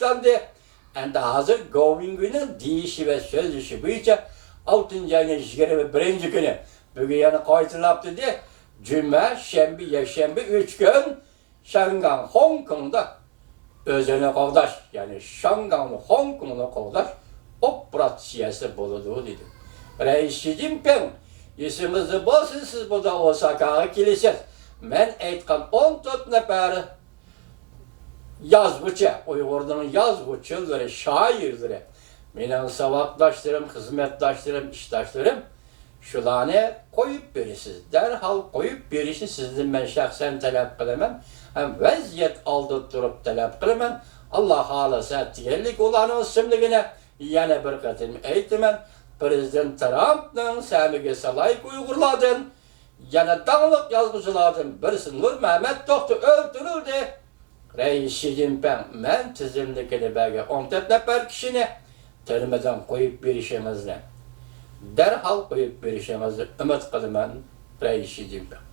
başlandı. Endi hazır Goving'in deyişi ve sözlüşü boyunca 6. ayın 21. günü bugün yana qaytılaptı diye Cuma, Şembe, Yakşembe 3 gün Şanghan, Hong Kong'da özüne qovdaş, yani Şanghan, Hong Kong'da qovdaş operatsiyası buludu dedi. Reis Xi Jinping, esimizni bolsun, siz burada Osaka'ya kelesiz. Men aytgan 14 nafar yazgıcı, Uygurların yazgıcıları, şairleri, benim savakdaşlarım, hizmetdaşlarım, işdaşlarım, şularını koyup verisiz. Derhal koyup verişi sizden ben şahsen talep kılamam. Hem vaziyet aldırtırıp talep kılamam. Allah halasa tiyelik olanın simligine yana bir katım eğitimen. Prezident Trump'ın sevgisi layık Uygurlardan, yana dağlık yazgıcılardan birisi Nur Mehmet Doktor öldürüldü. Reis Xi Jinping, men tizimlikini belge 14 nefer kişini termeden koyup verişimizle, derhal koyup verişimizle ümit kılman Reis Xi Jinping.